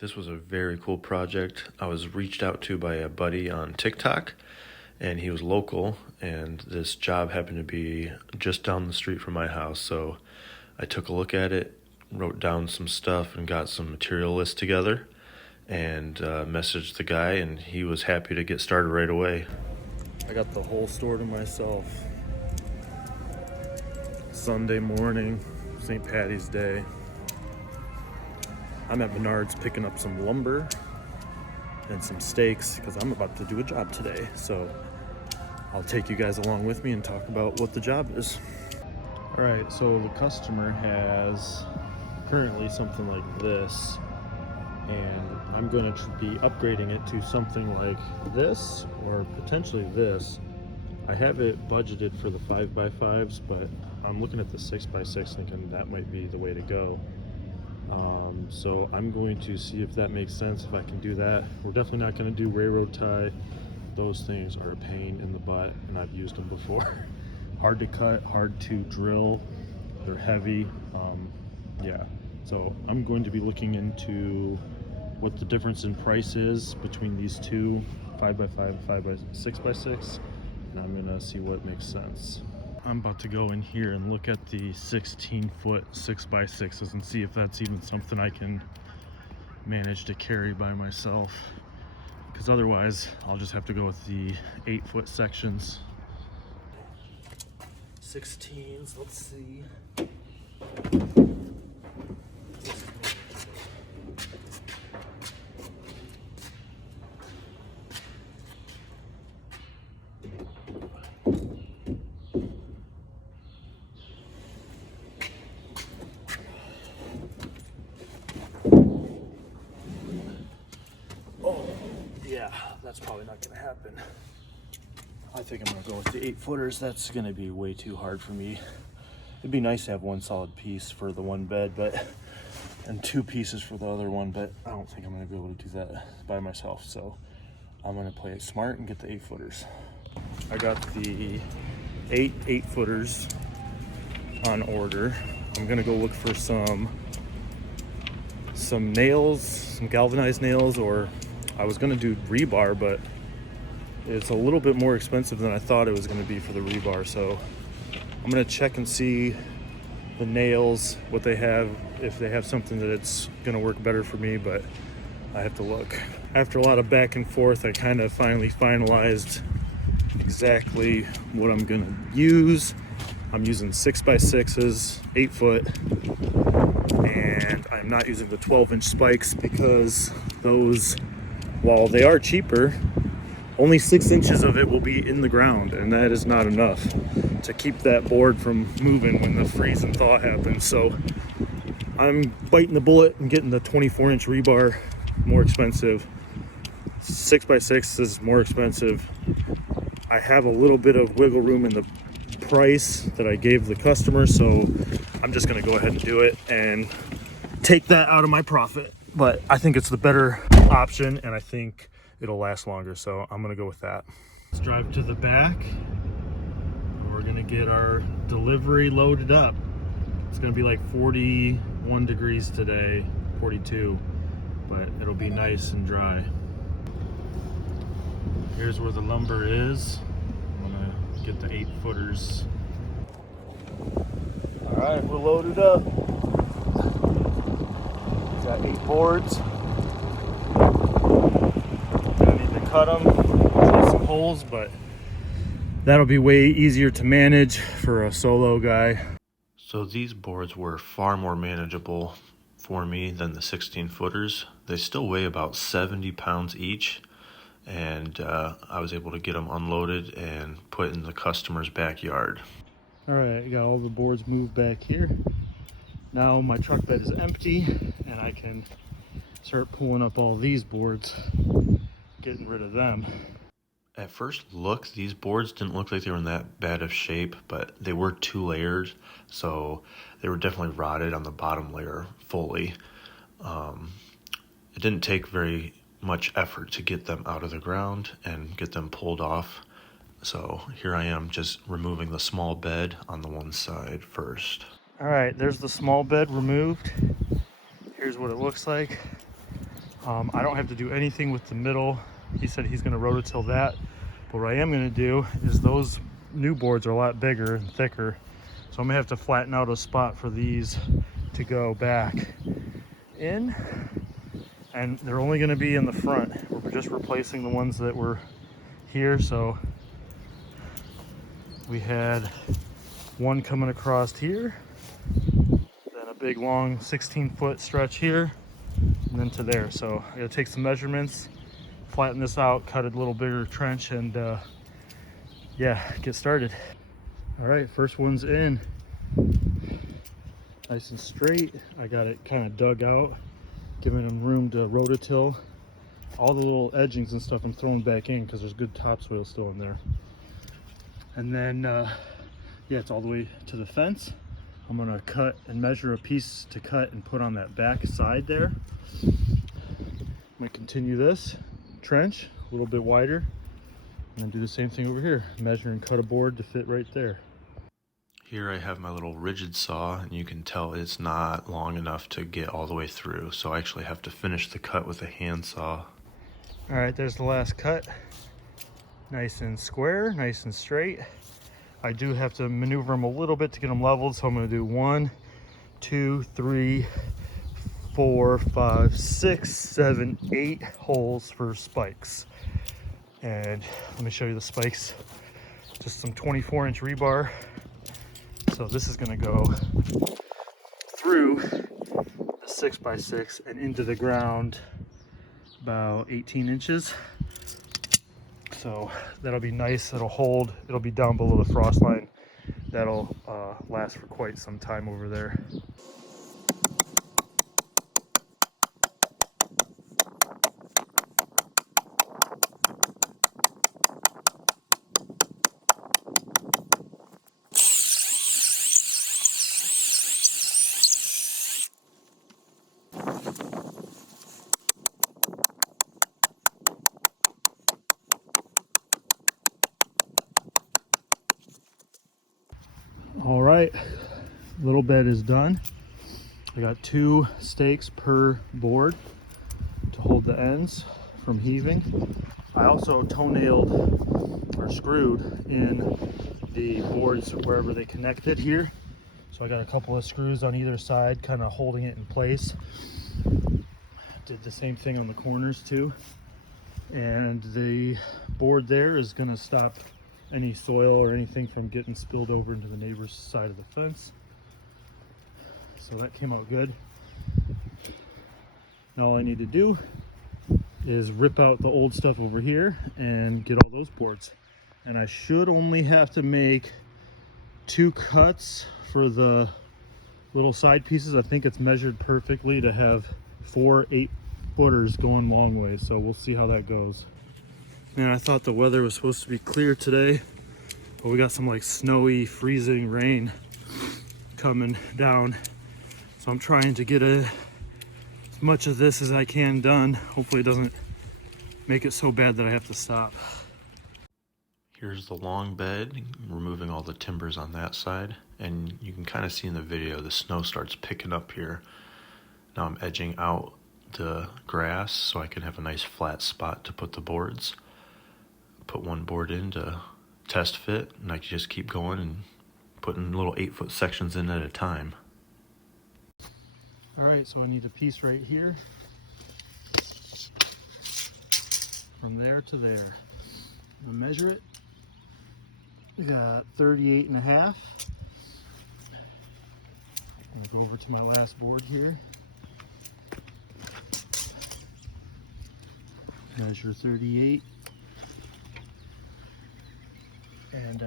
This was a very cool project. I was reached out to by a buddy on TikTok, and he was local, and this job happened to be just down the street from my house. So I took a look at it, wrote down some stuff, and got some material lists together, and messaged the guy, and he was happy to get started right away. I got the whole store to myself. Sunday morning, St. Patty's Day. I'm at Menards picking up some lumber and some stakes because I'm about to do a job today. So I'll take you guys along with me and talk about what the job is. All right, so the customer has currently something like this, and I'm going to be upgrading it to something like this or potentially this. I have it budgeted for the 5x5s, but I'm looking at the 6x6 thinking that might be the way to go. So I'm going to see if that makes sense, if I can do that. We're definitely not going to do railroad tie. Those things are a pain in the butt, and I've used them before. Hard to cut, hard to drill, they're heavy. Yeah, so I'm going to be looking into what the difference in price is between these two, 5x5 and 6x6, and I'm gonna see what makes sense. I'm about to go in here and look at the 16-foot 6x6s and see if that's even something I can manage to carry by myself, because otherwise I'll just have to go with the 8-foot sections. 16s, let's see. Yeah, that's probably not gonna happen. I think I'm gonna go with the 8-footers. That's gonna be way too hard for me. It'd be nice to have one solid piece for the one bed, and 2 pieces for the other one, but I don't think I'm gonna be able to do that by myself. So I'm gonna play it smart and get the 8-footers. I got the 8-footers on order. I'm gonna go look for some nails, some galvanized nails, or I was gonna do rebar, but it's a little bit more expensive than I thought it was gonna be for the rebar. So I'm gonna check and see the nails, what they have, if they have something that it's gonna work better for me, but I have to look. After a lot of back and forth, I kind of finally finalized exactly what I'm gonna use. I'm using 6x6s, 8-foot, and I'm not using the 12-inch spikes because those, while they are cheaper, only 6 inches of it will be in the ground, and that is not enough to keep that board from moving when the freeze and thaw happens. So I'm biting the bullet and getting the 24-inch rebar, more expensive. 6x6 is more expensive. I have a little bit of wiggle room in the price that I gave the customer, so I'm just gonna go ahead and do it and take that out of my profit. But I think it's the better option, and I think it'll last longer, so I'm gonna go with that. Let's drive to the back. We're gonna get our delivery loaded up. It's gonna be like 41 degrees today, 42, but it'll be nice and dry. Here's where the lumber is. I'm gonna get the 8-footers. All right, we're loaded up. Got 8 boards. Gonna need to cut them, drill some holes, but that'll be way easier to manage for a solo guy. So these boards were far more manageable for me than the 16-footers. They still weigh about 70 pounds each, and I was able to get them unloaded and put in the customer's backyard. All right, I got all the boards moved back here. Now my truck bed is empty, and I can start pulling up all these boards, getting rid of them. At first look, these boards didn't look like they were in that bad of shape, but they were 2 layered, so they were definitely rotted on the bottom layer fully. It didn't take very much effort to get them out of the ground and get them pulled off. So here I am just removing the small bed on the one side first. All right, there's the small bed removed. Here's what it looks like. I don't have to do anything with the middle. He said he's going to rototill that. But what I am going to do is those new boards are a lot bigger and thicker. So I'm going to have to flatten out a spot for these to go back in. And they're only going to be in the front. We're just replacing the ones that were here. So we had one coming across here, then a big long 16-foot stretch here, and then to there. So I gotta take some measurements, flatten this out, cut a little bigger trench, and yeah, get started. All right, first one's in. Nice and straight. I got it kind of dug out, giving them room to rototill. All the little edgings and stuff I'm throwing back in because there's good topsoil still in there. And then, yeah, it's all the way to the fence. I'm gonna cut and measure a piece to cut and put on that back side there. I'm gonna continue this trench a little bit wider, and then do the same thing over here. Measure and cut a board to fit right there. Here I have my little rigid saw, and you can tell it's not long enough to get all the way through, so I actually have to finish the cut with a handsaw. All right, there's the last cut. Nice and square, nice and straight. I do have to maneuver them a little bit to get them leveled, so I'm going to do 1, 2, 3, 4, 5, 6, 7, 8 holes for spikes. And let me show you the spikes. Just some 24-inch rebar. So this is going to go through the 6x6 and into the ground about 18 inches. So that'll be nice. It'll hold. It'll be down below the frost line. That'll last for quite some time over there. All right, little bed is done. I got 2 stakes per board to hold the ends from heaving. I also toenailed or screwed in the boards wherever they connected here. So I got a couple of screws on either side, kind of holding it in place. Did the same thing on the corners too. And the board there is going to stop any soil or anything from getting spilled over into the neighbor's side of the fence. So that came out good. Now all I need to do is rip out the old stuff over here and get all those boards. And I should only have to make 2 cuts for the little side pieces. I think it's measured perfectly to have 4 8-footers going long ways. So we'll see how that goes. Man, I thought the weather was supposed to be clear today, but we got some like snowy, freezing rain coming down. So I'm trying to get as much of this as I can done. Hopefully it doesn't make it so bad that I have to stop. Here's the long bed, removing all the timbers on that side, and you can kind of see in the video the snow starts picking up here. Now I'm edging out the grass so I can have a nice flat spot to put the boards. Put one board in to test fit, and I can just keep going and putting little 8-foot sections in at a time. All right, so I need a piece right here from there to there. I'm gonna measure it. We got 38.5. I'm gonna go over to my last board here. Measure 38.5. Kind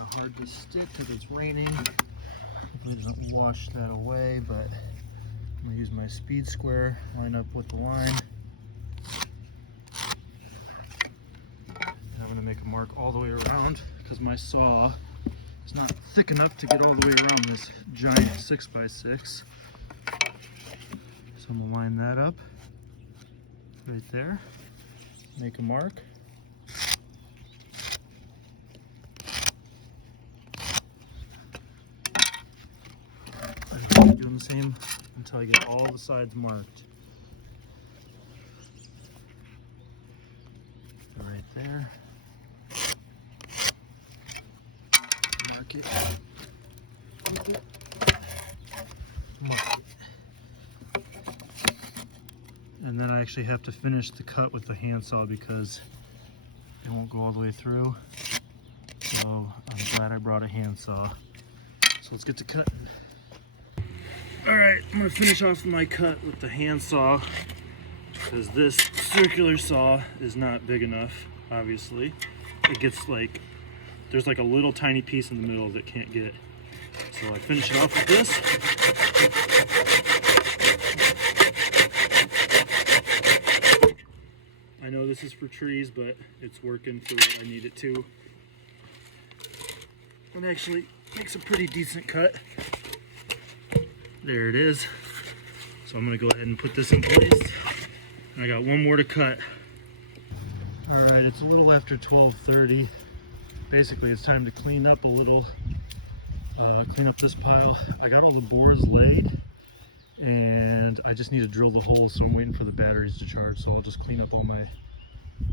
of hard to stick because it's raining. Hopefully it doesn't wash that away, but I'm gonna use my speed square, line up with the line. And I'm gonna make a mark all the way around because my saw is not thick enough to get all the way around this giant 6x6. So I'm gonna line that up right there, make a mark. doing the same until I get all the sides marked. Right there. Mark it. Mark it. And then I actually have to finish the cut with the handsaw because it won't go all the way through. So I'm glad I brought a handsaw. So let's get to cutting. All right, I'm gonna finish off my cut with the handsaw because this circular saw is not big enough, obviously. It gets like, there's like a little tiny piece in the middle that can't get. So I finish it off with this. I know this is for trees, but it's working for what I need it to. It actually makes a pretty decent cut. There it is. So I'm gonna go ahead and put this in place. I got one more to cut. All right, it's a little after 12:30. Basically, it's time to clean up a little, clean up this pile. I got all the bores laid, and I just need to drill the holes, so I'm waiting for the batteries to charge. So I'll just clean up all my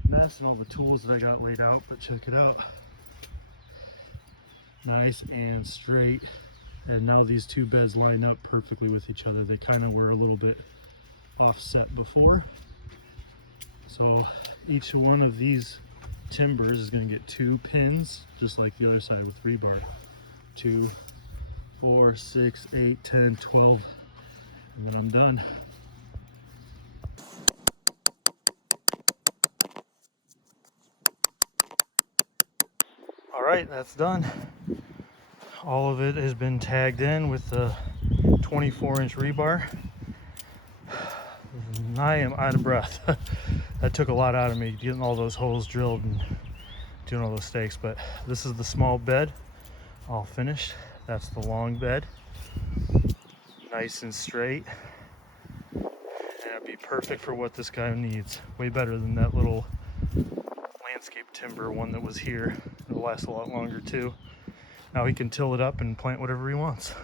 mess and all the tools that I got laid out. But check it out. Nice and straight. And now these two beds line up perfectly with each other. They kind of were a little bit offset before. So each one of these timbers is going to get 2 pins, just like the other side with rebar. 2, 4, 6, 8, 10, 12, and then I'm done. All right, that's done. All of it has been tagged in with the 24-inch rebar. And I am out of breath. That took a lot out of me, getting all those holes drilled and doing all those stakes. But this is the small bed, all finished. That's the long bed, nice and straight. And it'd be perfect for what this guy needs. Way better than that little landscape timber one that was here. It'll last a lot longer too. Now he can till it up and plant whatever he wants.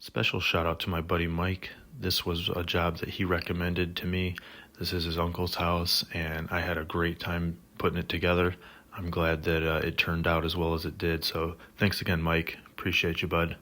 Special shout out to my buddy Mike. This was a job that he recommended to me. This is his uncle's house, and I had a great time putting it together. I'm glad that it turned out as well as it did. So thanks again, Mike. Appreciate you, bud.